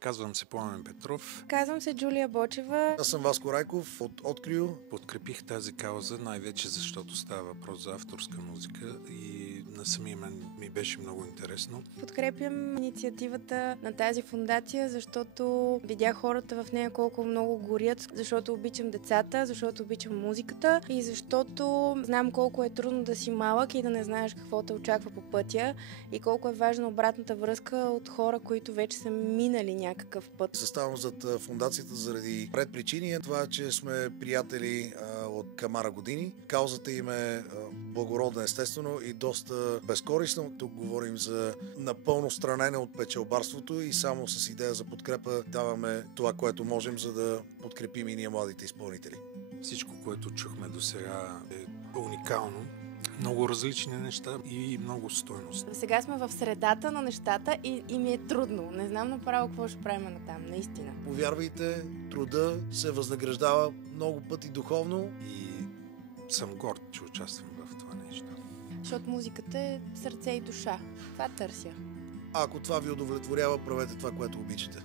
Казвам се Пламен Петров. Казвам се Джулия Бочева. Аз съм Васко Райков от Открио. Подкрепих тази кауза най-вече защото става въпрос за авторска музика и на самия мен ми беше много интересно. Подкрепям инициативата на тази фондация, защото видях хората в нея колко много горят, защото обичам децата, защото обичам музиката и защото знам колко е трудно да си малък и да не знаеш какво те очаква по пътя и колко е важна обратната връзка от хора, които вече са минали някакъв път. Заставам зад фондацията заради ред причини. Това, че сме приятели от камара години. Каузата им е благородна, естествено, и доста безкорисна. Тук говорим за напълно странене от печелбарството и само с идея за подкрепа даваме това, което можем, за да подкрепим и ние младите изпълнители. Всичко, което чухме до сега е уникално. Много различни неща и много стойност. Сега сме в средата на нещата и ми е трудно. Не знам направо какво ще правим натам, наистина. Повярвайте, труда се възнаграждава много пъти духовно. И съм горд, че участвам в това нещо. Защото музиката е сърце и душа. Това търся. Ако това ви удовлетворява, правете това, което обичате.